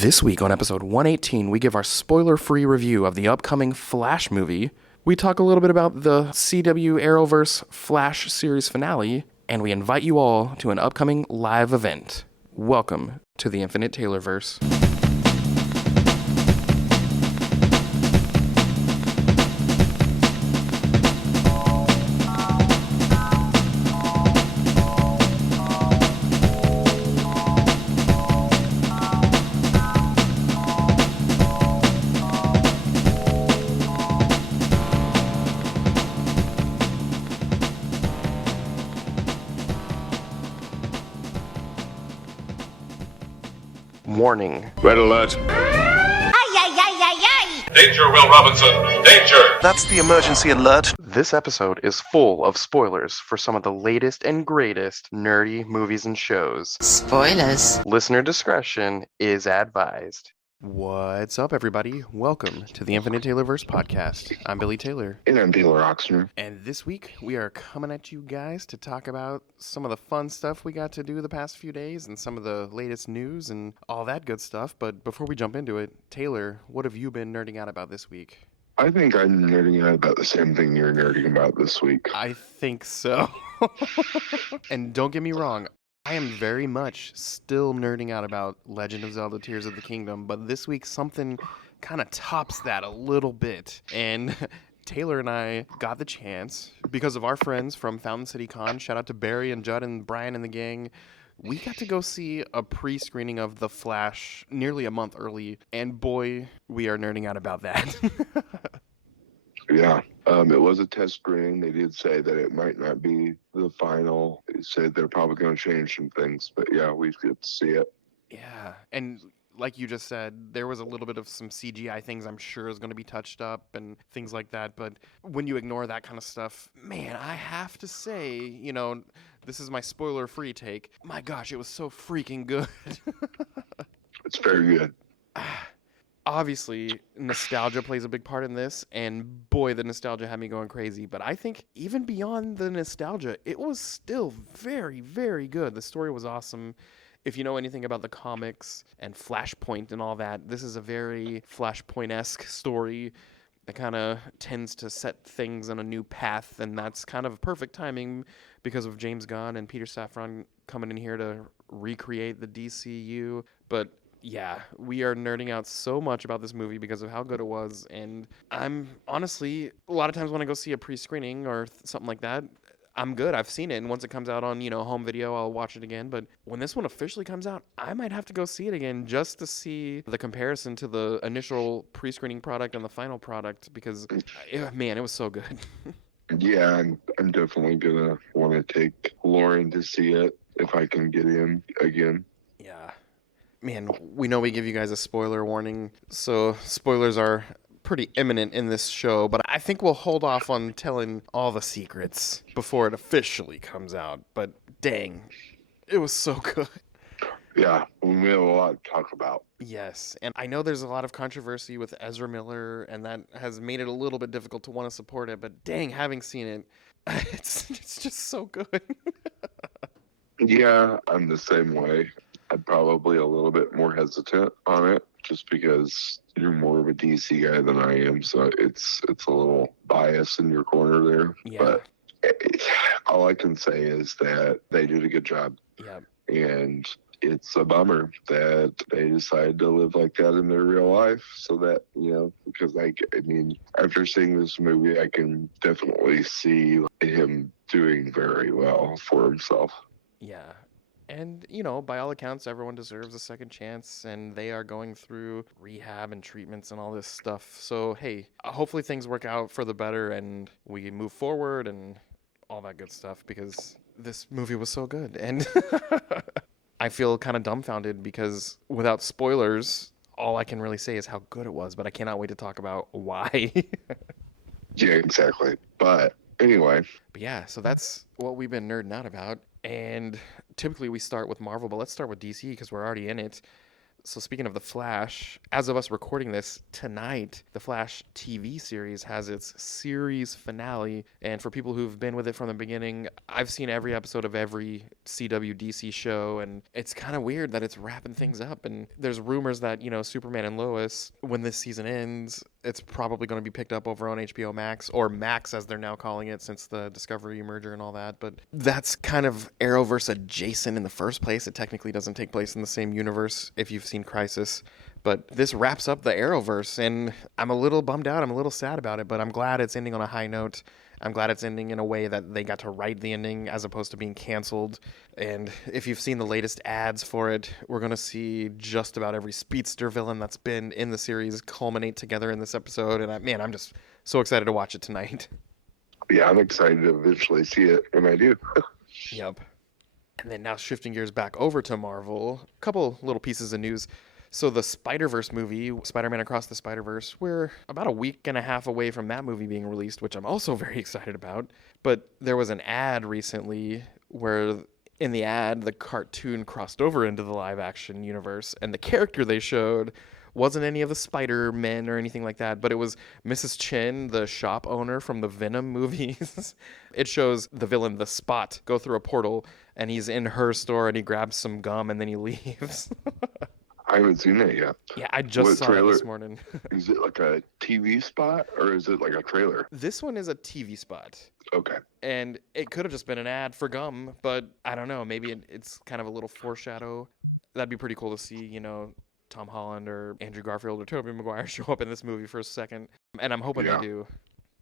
This week on episode 118, we give our spoiler-free review of the upcoming Flash movie. We talk a little bit about the CW Arrowverse Flash series finale, and we invite you all to an upcoming live event. Welcome to the Infinite Taylorverse. Warning. Red alert. Danger, Will Robinson! Danger! That's the emergency alert. This episode is full of spoilers for some of the latest and greatest nerdy movies and shows. Spoilers. Listener discretion is advised. What's up, everybody? Welcome to the Infinite Taylorverse podcast. I'm Billy Taylor. And I'm Taylor Oxner. And this week, we are coming at you guys to talk about some of the fun stuff we got to do the past few days and some of the latest news and all that good stuff. But before we jump into it, Taylor, what have you been nerding out about this week? I think I'm nerding out about the same thing you're nerding about this week. I think so. And don't get me wrong, I am very much still nerding out about Legend of Zelda Tears of the Kingdom, but this week something kind of tops that a little bit. And Taylor and I got the chance, because of our friends from Fountain City Con, shout out to Barry and Judd and Brian and the gang, we got to go see a pre-screening of The Flash nearly a month early, and boy, we are nerding out about that. Yeah. It was a test screening. They did say that it might not be the final. They said they're probably going to change some things. But yeah, we get to see it. Yeah, and like you just said, there was a little bit of some CGI things I'm sure is going to be touched up and things like that. But when you ignore that kind of stuff, man, I have to say, you know, this is my spoiler-free take. My gosh, it was so freaking good. It's very good. Obviously, nostalgia plays a big part in this, and boy, the nostalgia had me going crazy. But I think even beyond the nostalgia, it was still very, very good. The story was awesome. If you know anything about the comics and Flashpoint and all that, this is a very Flashpoint-esque story that kind of tends to set things on a new path, and that's kind of perfect timing because of James Gunn and Peter Safran coming in here to recreate the DCU. But yeah, we are nerding out so much about this movie because of how good it was, and I'm honestly, a lot of times when I go see a pre-screening or something like that, I'm good. I've seen it, and once it comes out on, home video, I'll watch it again. But when this one officially comes out, I might have to go see it again just to see the comparison to the initial pre-screening product and the final product because, man, it was so good. Yeah, I'm definitely going to want to take Lauren to see it if I can get in again. Yeah. Man, we know we give you guys a spoiler warning, so spoilers are pretty imminent in this show, but I think we'll hold off on telling all the secrets before it officially comes out. But dang, it was so good. Yeah, we have a lot to talk about. Yes, and I know there's a lot of controversy with Ezra Miller, and that has made it a little bit difficult to want to support it, but dang, having seen it, it's just so good. Yeah, I'm the same way. I'm probably a little bit more hesitant on it just because you're more of a DC guy than I am, so it's a little bias in your corner there. Yeah. But all I can say is that they did a good job. Yeah. And it's a bummer that they decided to live like that in their real life so that, because I mean, after seeing this movie, I can definitely see him doing very well for himself. Yeah. And, by all accounts, everyone deserves a second chance, and they are going through rehab and treatments and all this stuff. So, hey, hopefully things work out for the better and we move forward and all that good stuff because this movie was so good. And I feel kind of dumbfounded because without spoilers, all I can really say is how good it was, but I cannot wait to talk about why. Yeah, exactly. But anyway. But yeah, so that's what we've been nerding out about. And typically we start with Marvel, but let's start with DC because we're already in it. So speaking of The Flash, as of us recording this tonight, The Flash TV series has its series finale. And for people who've been with it from the beginning, I've seen every episode of every CW DC show, and it's kind of weird that it's wrapping things up. And there's rumors that, Superman and Lois, when this season ends, it's probably going to be picked up over on HBO Max, or Max as they're now calling it since the Discovery merger and all that. But that's kind of Arrowverse adjacent in the first place. It technically doesn't take place in the same universe if you've seen Crisis. But this wraps up the Arrowverse, and I'm a little bummed out. I'm a little sad about it, but I'm glad it's ending on a high note. I'm glad it's ending in a way that they got to write the ending as opposed to being canceled. And if you've seen the latest ads for it, we're going to see just about every speedster villain that's been in the series culminate together in this episode. And I'm just so excited to watch it tonight. Yeah, I'm excited to eventually see it when I do. Yep. And then now shifting gears back over to Marvel, a couple little pieces of news. So the Spider-Verse movie, Spider-Man Across the Spider-Verse, we're about a week and a half away from that movie being released, which I'm also very excited about. But there was an ad recently where in the ad, the cartoon crossed over into the live-action universe, and the character they showed wasn't any of the Spider-Men or anything like that, but it was Mrs. Chin, the shop owner from the Venom movies. It shows the villain, the Spot, go through a portal, and he's in her store, and he grabs some gum, and then he leaves. I haven't seen it yet. Yeah, I just saw it this morning. Is it like a TV spot or is it like a trailer? This one is a TV spot. Okay. And it could have just been an ad for gum, but I don't know. Maybe it's kind of a little foreshadow. That'd be pretty cool to see, Tom Holland or Andrew Garfield or Tobey Maguire show up in this movie for a second. And I'm hoping they do.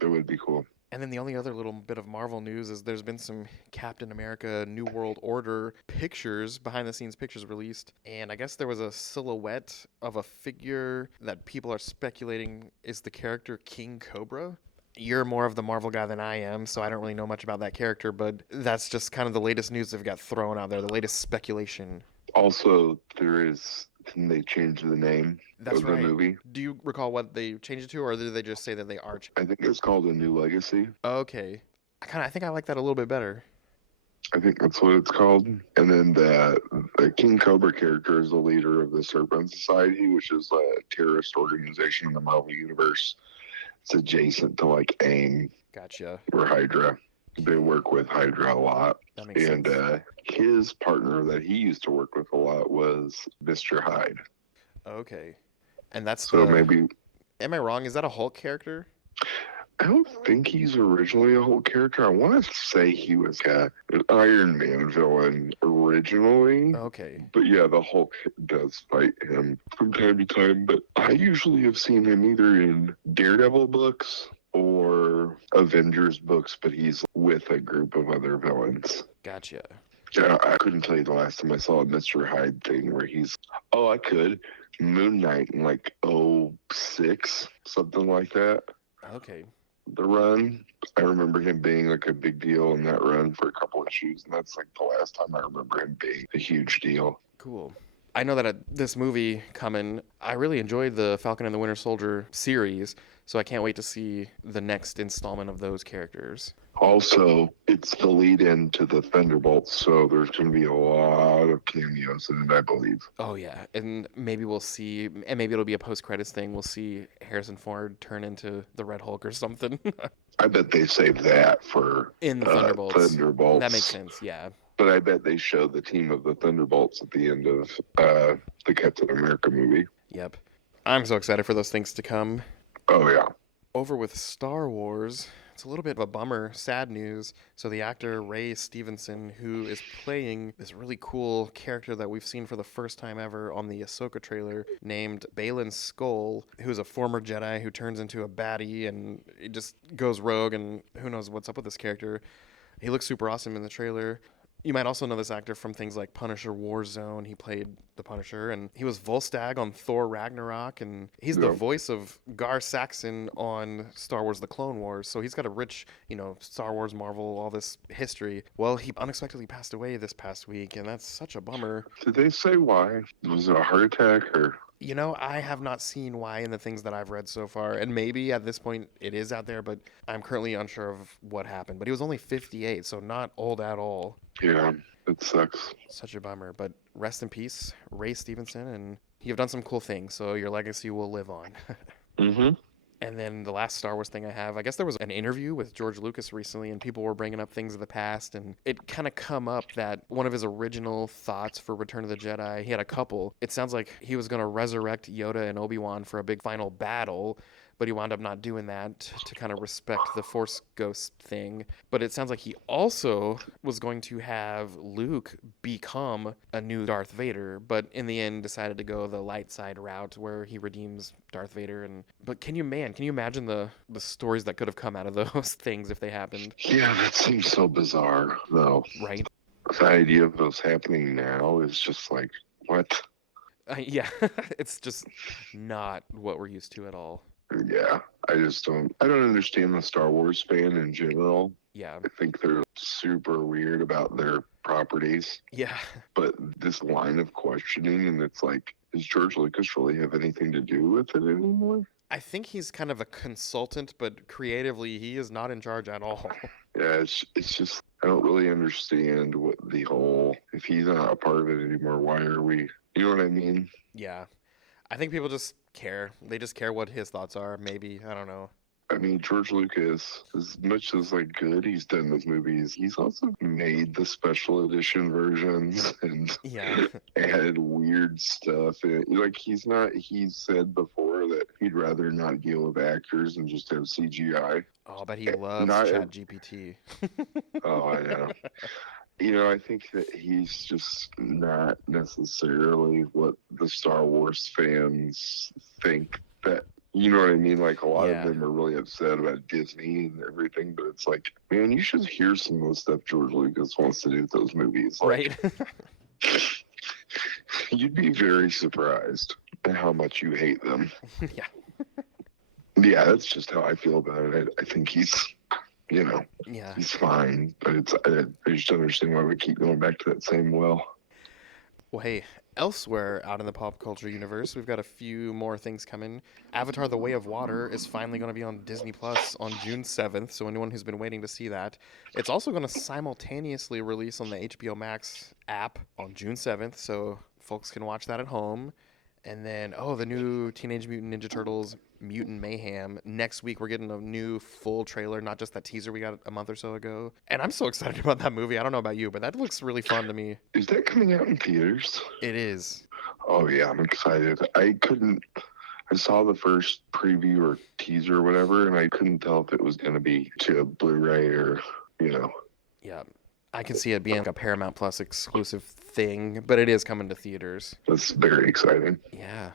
It would be cool. And then the only other little bit of Marvel news is there's been some Captain America New World Order pictures, behind-the-scenes pictures released. And I guess there was a silhouette of a figure that people are speculating is the character King Cobra. You're more of the Marvel guy than I am, so I don't really know much about that character, but that's just kind of the latest news they've got thrown out there, the latest speculation. Also, didn't they change the name of the movie? Do you recall what they changed it to, or did they just say that they are I think it's called A New Legacy. Okay. I think I like that a little bit better. I think that's what it's called. And then the King Cobra character is the leader of the Serpent Society, which is a terrorist organization in the Marvel Universe. It's adjacent to like AIM. Gotcha. Or Hydra. They work with Hydra a lot. That makes sense. And his partner that he used to work with a lot was Mr. Hyde. Okay. And that's so maybe... Am I wrong? Is that a Hulk character? I don't think he's originally a Hulk character. I want to say he was an Iron Man villain originally. Okay. But yeah, the Hulk does fight him from time to time. But I usually have seen him either in Daredevil books or Avengers books, but he's with a group of other villains. Gotcha. Yeah, I couldn't tell you the last time I saw a Mr. Hyde thing where I could. Moon Knight in like 06, something like that. Okay. The run, I remember him being like a big deal in that run for a couple issues, and that's like the last time I remember him being a huge deal. Cool. I know that this movie coming, I really enjoyed the Falcon and the Winter Soldier series, so I can't wait to see the next installment of those characters. Also, it's the lead-in to the Thunderbolts, so there's going to be a lot of cameos in it, I believe. Oh, yeah, and maybe we'll see, and maybe it'll be a post-credits thing, we'll see Harrison Ford turn into the Red Hulk or something. I bet they saved that for in the Thunderbolts. Thunderbolts. That makes sense, yeah. But I bet they show the team of the Thunderbolts at the end of the Captain America movie. Yep. I'm so excited for those things to come. Oh, yeah. Over with Star Wars, it's a little bit of a bummer, sad news. So the actor Ray Stevenson, who is playing this really cool character that we've seen for the first time ever on the Ahsoka trailer, named Baylan Skoll, who's a former Jedi who turns into a baddie and it just goes rogue, and who knows what's up with this character. He looks super awesome in the trailer. You might also know this actor from things like Punisher Warzone. He played the Punisher, and he was Volstagg on Thor Ragnarok, and he's the voice of Gar Saxon on Star Wars The Clone Wars, so he's got a rich, Star Wars, Marvel, all this history. Well, he unexpectedly passed away this past week, and that's such a bummer. Did they say why? Was it a heart attack or... I have not seen why in the things that I've read so far, and maybe at this point it is out there, but I'm currently unsure of what happened. But he was only 58, so not old at all. Yeah, it sucks. Such a bummer, but rest in peace, Ray Stevenson, and You've done some cool things, so your legacy will live on. Mm-hmm. And then the last Star Wars thing I have, I guess there was an interview with George Lucas recently, and people were bringing up things of the past, and it kind of come up that one of his original thoughts for Return of the Jedi, he had a couple. It sounds like he was going to resurrect Yoda and Obi-Wan for a big final battle, but he wound up not doing that to kind of respect the Force Ghost thing. But it sounds like he also was going to have Luke become a new Darth Vader, but in the end decided to go the light side route where he redeems Darth Vader. But can you imagine the stories that could have come out of those things if they happened? Yeah, that seems so bizarre, though. Right? The idea of those happening now is just like, what? Yeah, it's just not what we're used to at all. Yeah, I don't understand the Star Wars fan in general. Yeah. I think they're super weird about their properties. Yeah. But this line of questioning, and it's like, does George Lucas really have anything to do with it anymore? I think he's kind of a consultant, but creatively, he is not in charge at all. Yeah, it's just, I don't really understand what the whole, if he's not a part of it anymore, why are we, you know what I mean? Yeah. I think people just care. They just care what his thoughts are, maybe. I don't know. I mean, George Lucas, as much as like good he's done with movies, he's also made the special edition versions and Yeah. added weird stuff. And, like he's said before that he'd rather not deal with actors and just have CGI. Oh, but he loves Not- ChatGPT. Oh, I know. You know, I think that he's just not necessarily what the Star Wars fans think that, you know what I mean? Like, a lot Yeah. of them are really upset about Disney and everything, but it's like, man, you should hear some of the stuff George Lucas wants to do with those movies. Like, Right? you'd be very surprised at how much you hate them. Yeah. Yeah, that's just how I feel about it. I think he's, you know, Yeah. he's fine, but I just don't understand why we keep going back to that same well. Well, hey, elsewhere out in the pop culture universe, we've got a few more things coming. Avatar: The Way of Water is finally going to be on Disney Plus on June 7th, so anyone who's been waiting to see that. It's also going to simultaneously release on the HBO Max app on June 7th, so folks can watch that at home. And then, the new Teenage Mutant Ninja Turtles Mutant Mayhem. Next week, we're getting a new full trailer, not just that teaser we got a month or so ago. And I'm so excited about that movie. I don't know about you, but that looks really fun to me. Is that coming out in theaters? It is. Oh yeah, I'm excited. I saw the first preview or teaser or whatever, and I couldn't tell if it was going to be to a Blu-ray or, you know. Yeah. I can see it being like a Paramount Plus exclusive thing, but it is coming to theaters. That's very exciting. Yeah.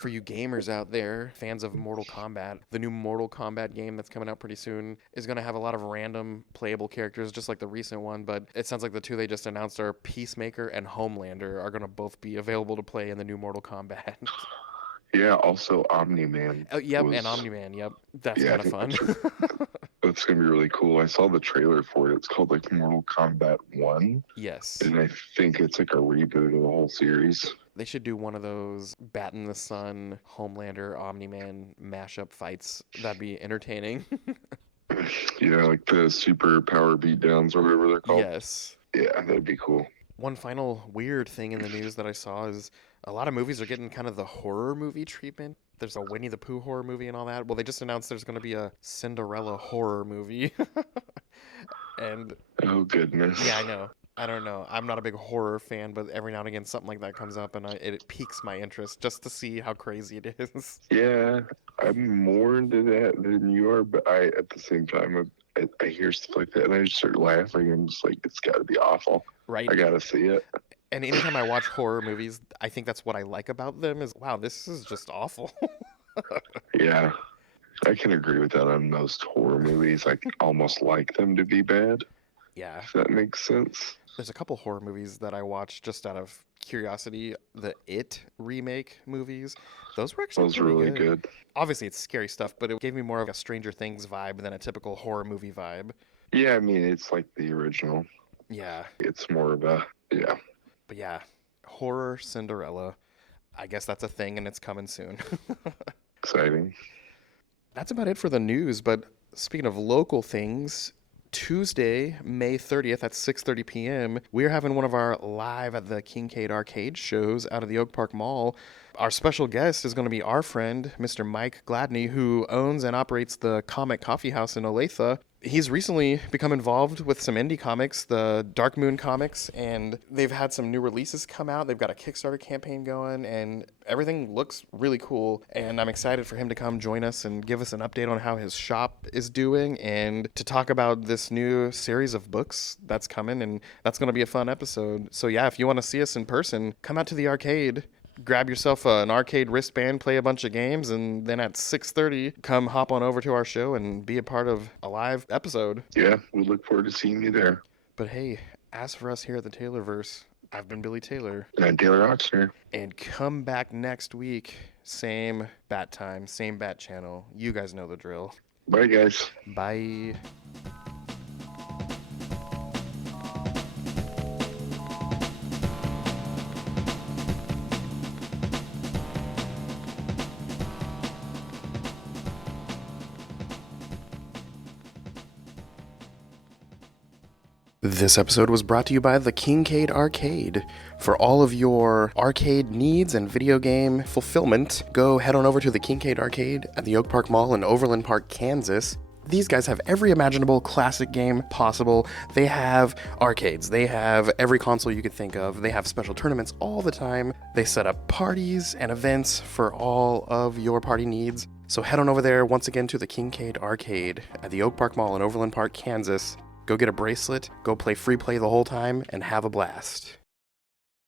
For you gamers out there, fans of Mortal Kombat, the new Mortal Kombat game that's coming out pretty soon is going to have a lot of random playable characters, just like the recent one, but it sounds like the two they just announced are Peacemaker and Homelander are going to both be available to play in the new Mortal Kombat. Yeah, also Omni-Man. Oh, yep, and Omni-Man, yep. That's Yeah, kind of fun. That's going to be really cool. I saw the trailer for it. It's called like Mortal Kombat 1. Yes. And I think it's like a reboot of the whole series. They should do one of those Bat in the Sun, Homelander, Omni-Man mashup fights. That'd be entertaining. Yeah, like the super power beatdowns or whatever they're called. Yes. Yeah, that'd be cool. One final weird thing in the news that I saw is a lot of movies are getting kind of the horror movie treatment. There's a Winnie the Pooh horror movie and all that. Well, they just announced there's going to be a Cinderella horror movie. And Oh, goodness. yeah, I know. I don't know. I'm not a big horror fan, but every now and again something like that comes up and it piques my interest just to see how crazy it is. Yeah, I'm more into that than you are, but at the same time, I hear stuff like that and I just start laughing. I'm just like, it's got to be awful. Right? I got to see it. And anytime I watch horror movies, I think that's what I like about them is, wow, this is just awful. Yeah, I can agree with that on most horror movies. I almost like them to be bad, Yeah. if that makes sense. There's a couple horror movies that I watched just out of curiosity. The It remake movies. Those were actually Those are really good. Obviously, it's scary stuff, but it gave me more of a Stranger Things vibe than a typical horror movie vibe. Yeah, I mean, it's like the original. Yeah. It's more of a, yeah. But yeah, horror Cinderella. I guess that's a thing and it's coming soon. Exciting. That's about it for the news, but speaking of local things, Tuesday, May 30th at 6:30 p.m., we're having one of our live at the Kincaid Arcade shows out of the Oak Park Mall. Our special guest is going to be our friend, Mr. Mike Gladney, who owns and operates the Comic Coffee House in Olathe. He's recently become involved with some indie comics, the Dark Moon comics, and they've had some new releases come out. They've got a Kickstarter campaign going, and everything looks really cool. And I'm excited for him to come join us and give us an update on how his shop is doing and to talk about this new series of books that's coming, and that's going to be a fun episode. So yeah, if you want to see us in person, come out to the arcade. Grab yourself an arcade wristband, play a bunch of games, and then at 6:30, come hop on over to our show and be a part of a live episode. Yeah, we look forward to seeing you there. But hey, as for us here at the Taylorverse, I've been Billy Taylor. And I'm Taylor Oxner. And come back next week. Same bat time, same bat channel. You guys know the drill. Bye, guys. Bye. This episode was brought to you by the Kincaid Arcade. For all of your arcade needs and video game fulfillment, go head on over to the Kincaid Arcade at the Oak Park Mall in Overland Park, Kansas. These guys have every imaginable classic game possible. They have arcades. They have every console you could think of. They have special tournaments all the time. They set up parties and events for all of your party needs. So head on over there once again to the Kincaid Arcade at the Oak Park Mall in Overland Park, Kansas. Go get a bracelet, go play free play the whole time, and have a blast.